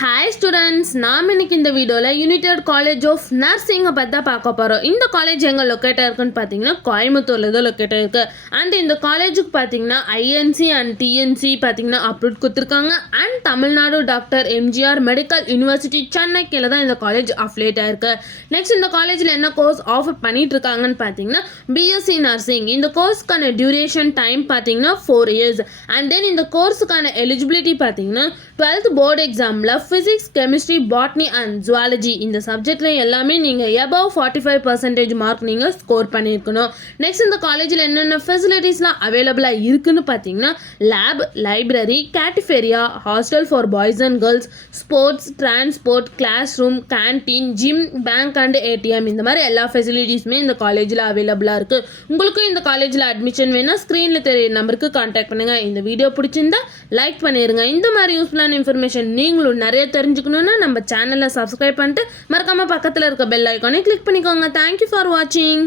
Hi students, நாம் இன்னைக்கு இந்த வீடியோவில் யுனைடெட் காலேஜ் ஆஃப் நர்சிங்கை பற்றி தான் பார்க்க போகிறோம். இந்த காலேஜ் எங்கே லொக்கேட்டாக இருக்குன்னு பார்த்தீங்கன்னா கோயம்புத்தூரில் தான் லொக்கேட்டாக இருக்குது. அண்ட் இந்த காலேஜுக்கு பார்த்தீங்கன்னா ஐஎன்சி அண்ட் டிஎன்சி பார்த்தீங்கன்னா அப்ரூவ் கொடுத்துருக்காங்க. And Tamil Nadu doctor MGR medical university Chennai கீழே தான் இந்த காலேஜ் அஃபிலேட் ஆயிருக்கு. நெக்ஸ்ட் இந்த காலேஜில் என்ன கோர்ஸ் ஆஃபர் பண்ணிட்டு இருக்காங்கன்னு பார்த்தீங்கன்னா பிஎஸ்சி நர்சிங். இந்த கோர்ஸ்க்கான டியூரேஷன் டைம் பார்த்தீங்கன்னா 4 years. அண்ட் தென் இந்த கோர்ஸுக்கான எலிஜிபிலிட்டி பார்த்தீங்கன்னா 12th போர்டு எக்ஸாமில் physics, chemistry, botany and zoology இந்த சப்ஜெக்டில் எல்லாமே நீங்கள் above 45% மார்க் நீங்கள் ஸ்கோர் பண்ணியிருக்கணும். நெக்ஸ்ட் இந்த காலேஜில் என்னென்ன ஃபெசிலிட்டிஸ்லாம் அவைலபிளாக இருக்குன்னு பார்த்தீங்கன்னா lab, library, cafeteria, hostel for boys and girls, sports, transport, class room, canteen, gym, bank and ATM இந்த மாதிரி எல்லா ஃபெசிலிட்டிஸுமே இந்த காலேஜில் அவைலபிளாக இருக்குது. உங்களுக்கும் இந்த காலேஜில் அட்மிஷன் வேணால் ஸ்க்ரீனில் தெரிய நம்பருக்கு கான்டாக்ட் பண்ணுங்கள். இந்த வீடியோ பிடிச்சிருந்தா லைக் பண்ணிடுங்க. இந்த மாதிரி யூஸ்ஃபுல்லான இன்ஃபர்மேஷன் நீங்களும் நிறைய தெரிஞ்சுக்கணுன்னா நம்ம சேனலை சப்ஸ்கிரைப் பண்ணிட்டு மறக்காமல் பக்கத்தில் இருக்க பெல் ஐக்கானை கிளிக் பண்ணிக்கோங்க. தேங்க்யூ ஃபார் வாட்சிங்.